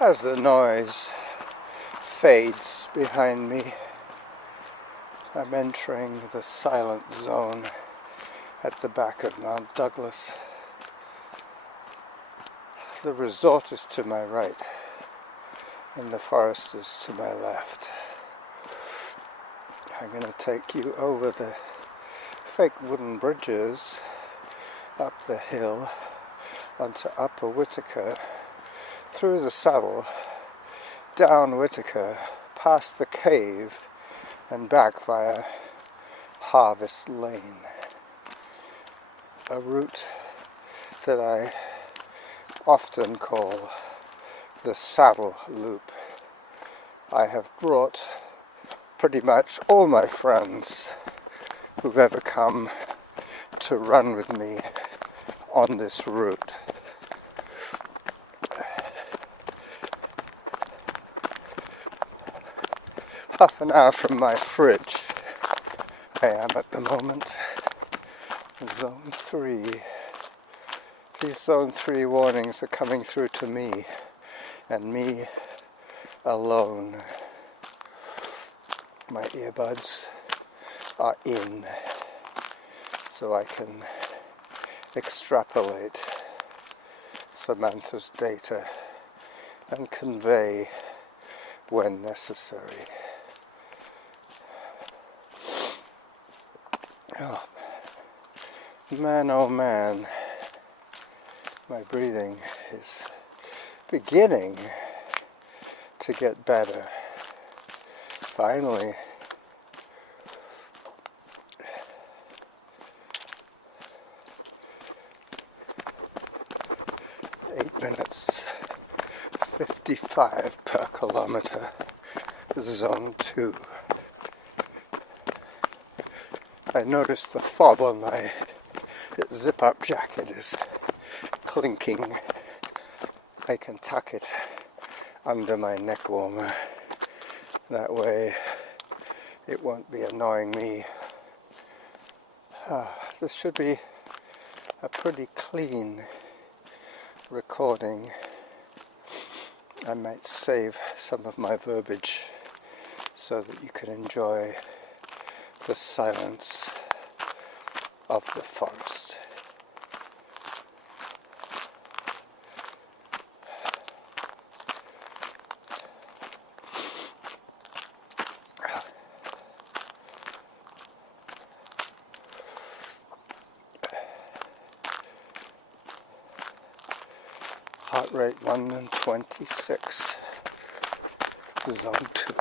As the noise fades behind me, I'm entering the silent zone at the back of Mt.doug. The resort is to my right, and the forest is to my left. I'm going to take you over the fake wooden bridges up the hill onto Upper Whittaker, through the saddle, down Whittaker, past the cave, and back via Harvest Lane. A route that I often call the saddle loop. I have brought pretty much all my friends who've ever come to run with me on this route. Half an hour from my fridge, I am at the moment. Zone 3. These Zone 3 warnings are coming through to me, and me alone. My earbuds are in, so I can extrapolate Samantha's data and convey when necessary. Oh man, my breathing is beginning to get better. Finally. 8 minutes 55 per kilometer, Zone 2. I noticed the fob on my zip-up jacket is clinking. I can tuck it under my neck warmer. That way it won't be annoying me. This should be a pretty clean recording. I might save some of my verbiage so that you can enjoy the silence of the forest. Heart rate 126, Zone 2.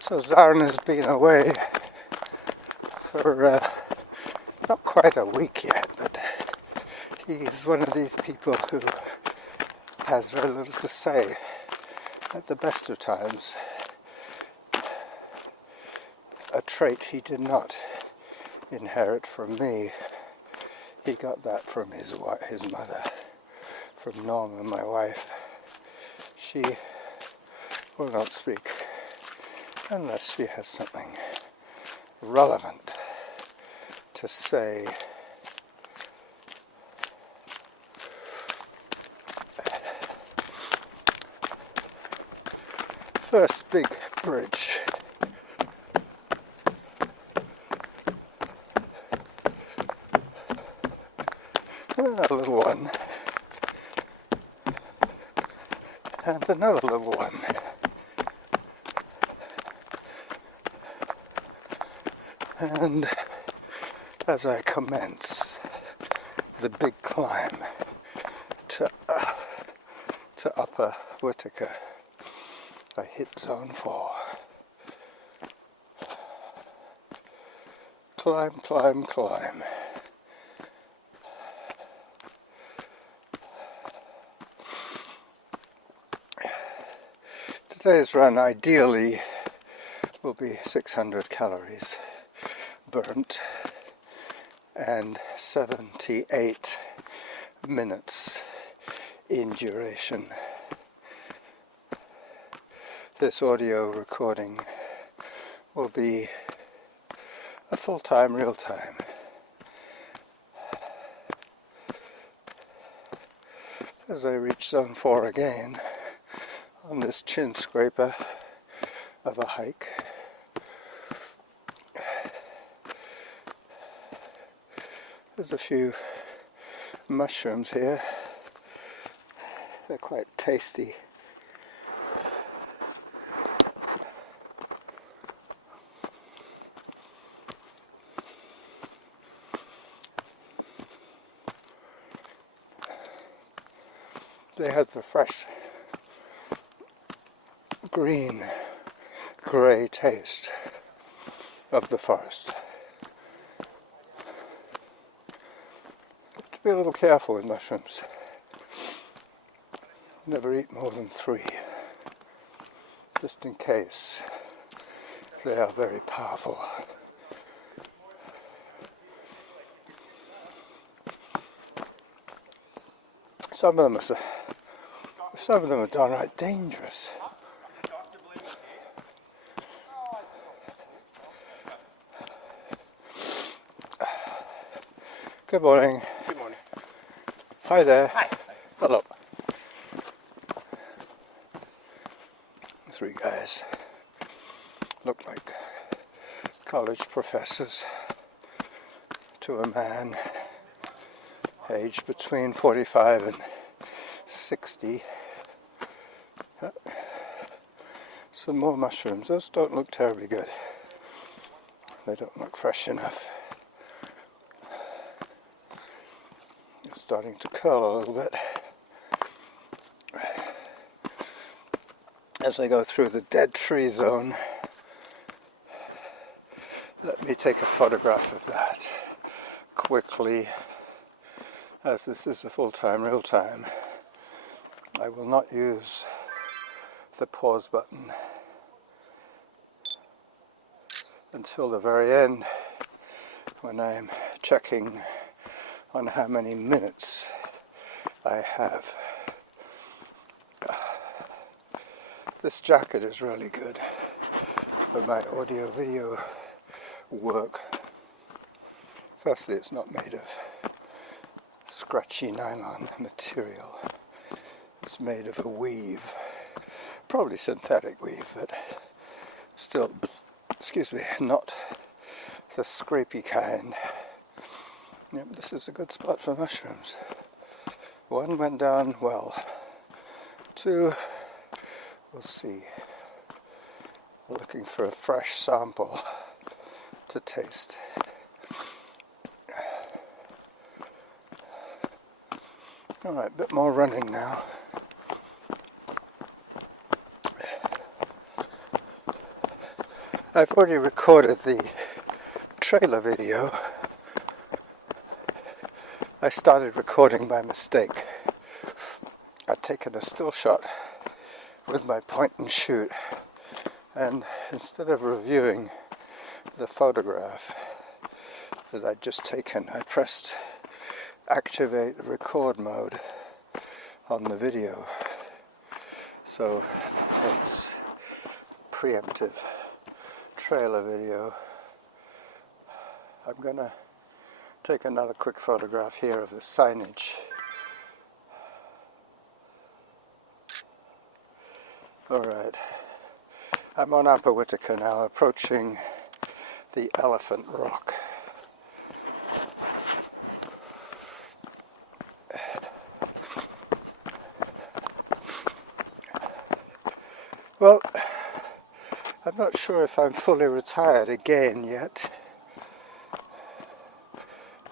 So Zarin has been away for not quite a week yet, but he's one of these people who has very little to say at the best of times. A trait he did not inherit from me. He got that from his mother, from Norma, my wife. She will not speak unless she has something relevant to say. First big bridge. A little one. And another little one. And as I commence the big climb to Upper Whittaker, I hit Zone 4. Climb, climb, climb. Today's run ideally will be 600 calories burnt and 78 minutes in duration. This audio recording will be a full-time, real-time. As I reach zone 4 again on this chin scraper of a hike, there's a few mushrooms here. They're quite tasty. They have the fresh green, grey taste of the forest. To be a little careful with mushrooms. Never eat more than 3, just in case. They are very powerful. Some of them are downright dangerous. Good morning. Good morning. Hi there. Hi. Hello. 3 guys look like college professors to a man aged between 45 and 60. Some more mushrooms. Those don't look terribly good. They don't look fresh enough. They're starting to curl a little bit. As I go through the dead tree zone, let me take a photograph of that quickly. As this is a full-time, real-time, I will not use the pause button until the very end, when I'm checking on how many minutes I have. This jacket is really good for my audio-video work. Firstly, it's not made of scratchy nylon material. It's made of a weave, probably synthetic weave, but still, excuse me, not the scrapey kind. Yep, this is a good spot for mushrooms. 1 went down well. 2, we'll see. Looking for a fresh sample to taste. Alright, a bit more running now. I've already recorded the trailer video. I started recording by mistake. I'd taken a still shot with my point and shoot, and instead of reviewing the photograph that I'd just taken, I pressed activate record mode on the video. So hence preemptive trailer video. I'm gonna take another quick photograph here of the signage. Alright, I'm on Upper Whittaker now, approaching the Elephant Rock. Well, I'm not sure if I'm fully retired again yet.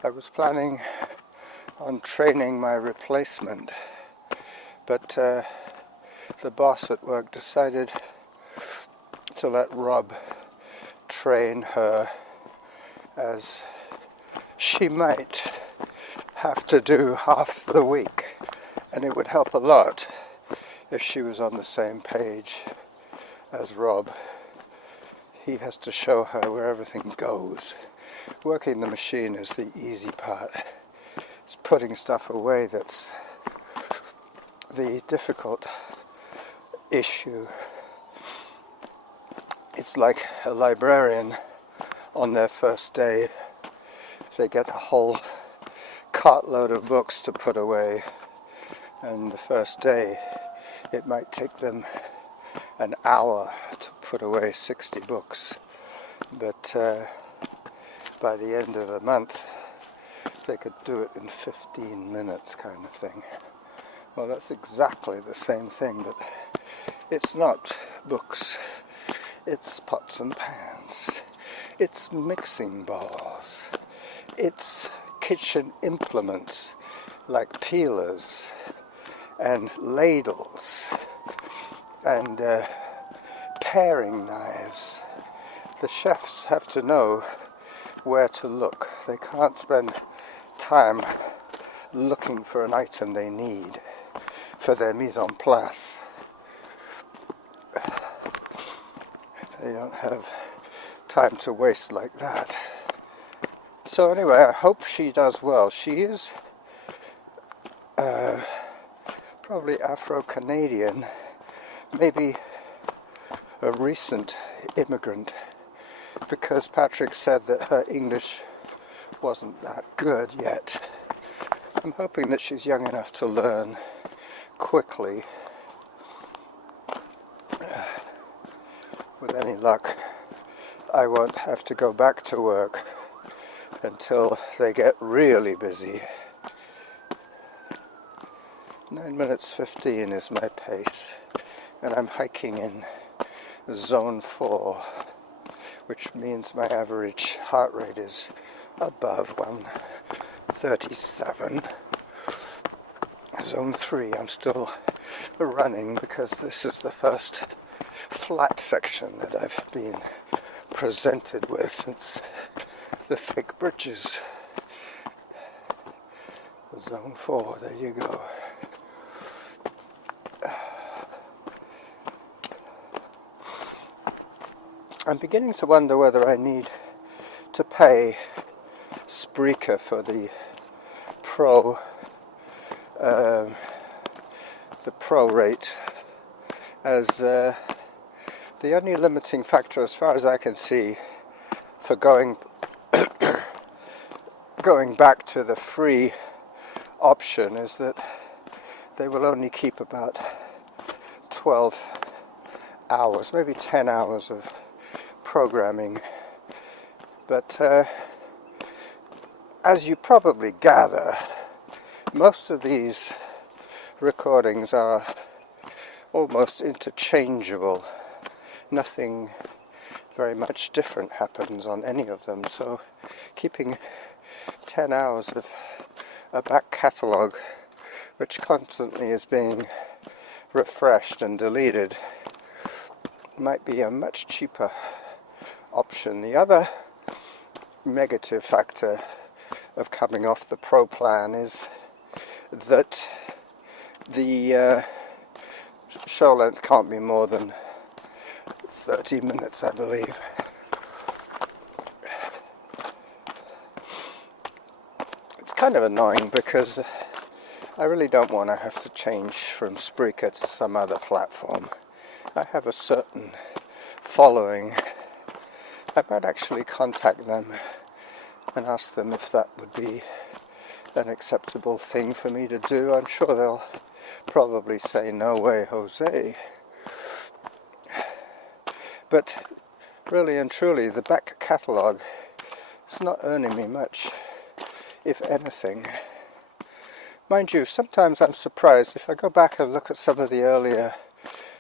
I was planning on training my replacement, but the boss at work decided to let Rob train her, as she might have to do half the week, and it would help a lot if she was on the same page as Rob. He has to show her where everything goes. Working the machine is the easy part. It's putting stuff away that's the difficult issue. it's like a librarian on their first day. They get a whole cartload of books to put away, and the first day it might take them an hour to put away 60 books, but by the end of a month they could do it in 15 minutes kind of thing. Well, that's exactly the same thing, but it's not books, it's pots and pans, it's mixing bowls, it's kitchen implements like peelers and ladles and paring knives. The chefs have to know where to look. They can't spend time looking for an item they need for their mise en place. They don't have time to waste like that. So anyway, I hope she does well. She is probably Afro-Canadian, maybe a recent immigrant, because Patrick said that her English wasn't that good yet. I'm hoping that she's young enough to learn quickly. With any luck, I won't have to go back to work until they get really busy. 9 minutes 15 is my pace, and I'm hiking in zone 4, which means my average heart rate is above 137. Zone 3, I'm still running because this is the first flat section that I've been presented with since the thick bridges. Zone 4, there you go. I'm beginning to wonder whether I need to pay Spreaker for the pro rate, as the only limiting factor, as far as I can see, for going back to the free option is that they will only keep about 12 hours, maybe 10 hours of programming. But as you probably gather, most of these recordings are almost interchangeable. Nothing very much different happens on any of them, so keeping 10 hours of a back catalogue which constantly is being refreshed and deleted might be a much cheaper option. The other negative factor of coming off the pro plan is that the show length can't be more than 30 minutes, I believe. It's kind of annoying because I really don't want to have to change from Spreaker to some other platform. I have a certain following. I might actually contact them and ask them if that would be an acceptable thing for me to do. I'm sure they'll probably say, no way, Jose. But really and truly, the back catalogue is not earning me much, if anything. Mind you, sometimes I'm surprised if I go back and look at some of the earlier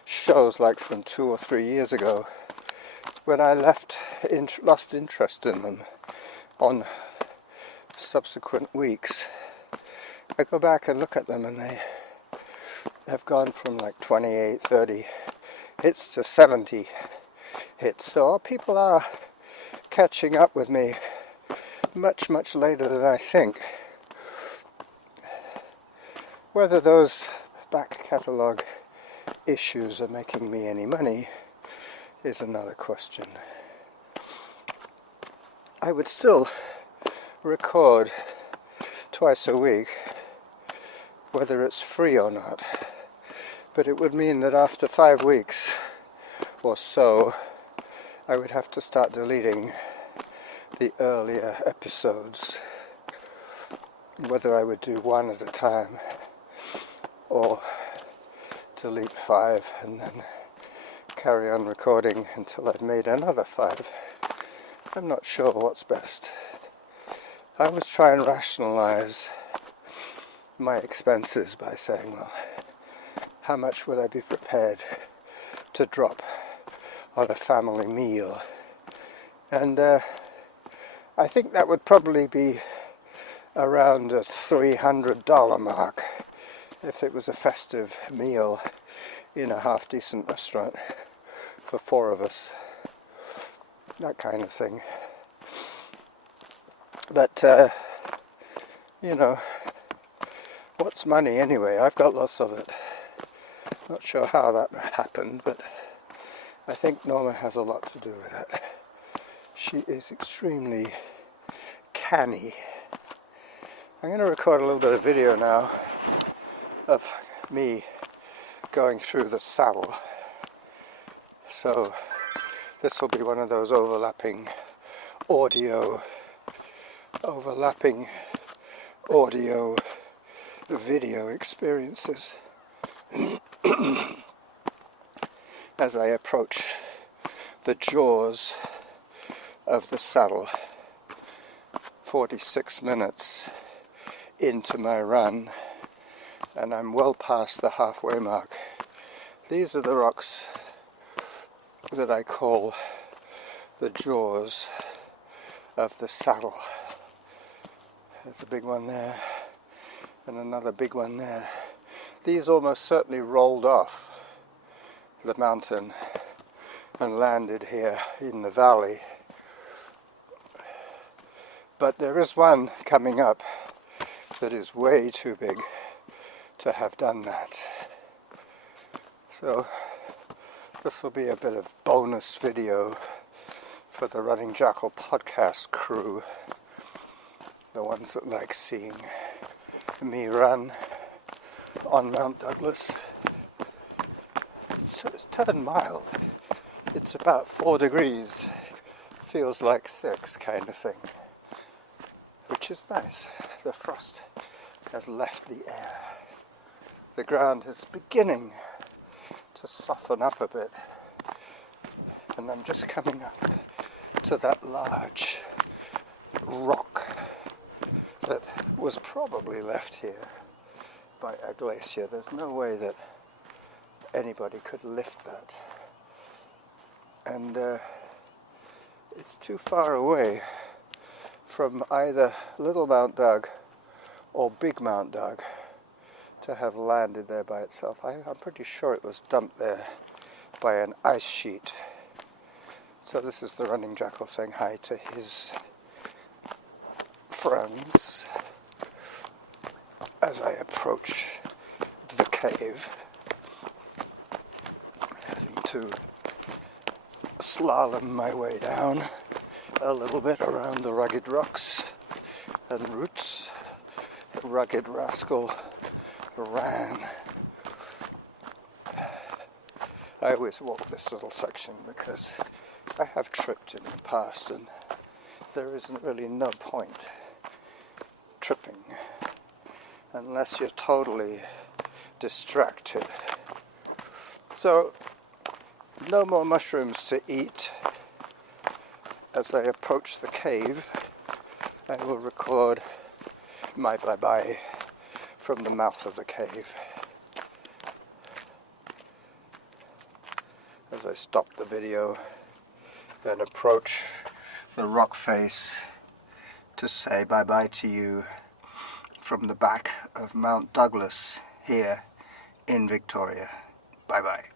shows, like from 2 or 3 years ago, when I lost interest in them on subsequent weeks. I go back and look at them and they have gone from like 28, 30 hits to 70 hits. So people are catching up with me much, much later than I think. Whether those back catalogue issues are making me any money is another question. I would still record twice a week, whether it's free or not, but it would mean that after 5 weeks or so I would have to start deleting the earlier episodes, whether I would do one at a time or delete 5 and then carry on recording until I've made another 5. I'm not sure what's best. I was trying to rationalize my expenses by saying, well, how much would I be prepared to drop on a family meal? And I think that would probably be around a $300 mark if it was a festive meal in a half-decent restaurant for 4 of us, that kind of thing. But you know, what's money anyway? I've got lots of it. Not sure how that happened, but I think Norma has a lot to do with it. She is extremely canny. I'm going to record a little bit of video now of me going through the saddle. So this will be one of those overlapping audio video experiences as I approach the jaws of the saddle. 46 minutes into my run, and I'm well past the halfway mark. These are the rocks that I call the jaws of the saddle. There's a big one there and another big one there. These almost certainly rolled off the mountain and landed here in the valley. But there is one coming up that is way too big to have done that. So this will be a bit of bonus video for the Running Jackal podcast crew, the ones that like seeing me run on Mount Douglas. It's turned mild. It's about 4 degrees. Feels like 6 kind of thing, which is nice. The frost has left the air. The ground is beginning to soften up a bit, and I'm just coming up to that large rock that was probably left here by a glacier. There's no way that anybody could lift that, and it's too far away from either Little Mt.doug or Big Mt.doug to have landed there by itself. I'm pretty sure it was dumped there by an ice sheet. So this is the Running Jackal saying hi to his friends as I approach the cave, having to slalom my way down a little bit around the rugged rocks and roots. The rugged rascal ran. I always walk this little section because I have tripped in the past, and there isn't really no point tripping unless you're totally distracted. So no more mushrooms to eat. As I approach the cave, I will record my bye-bye from the mouth of the cave. As I stop the video and approach the rock face to say bye-bye to you from the back of Mount Douglas here in Victoria. Bye-bye.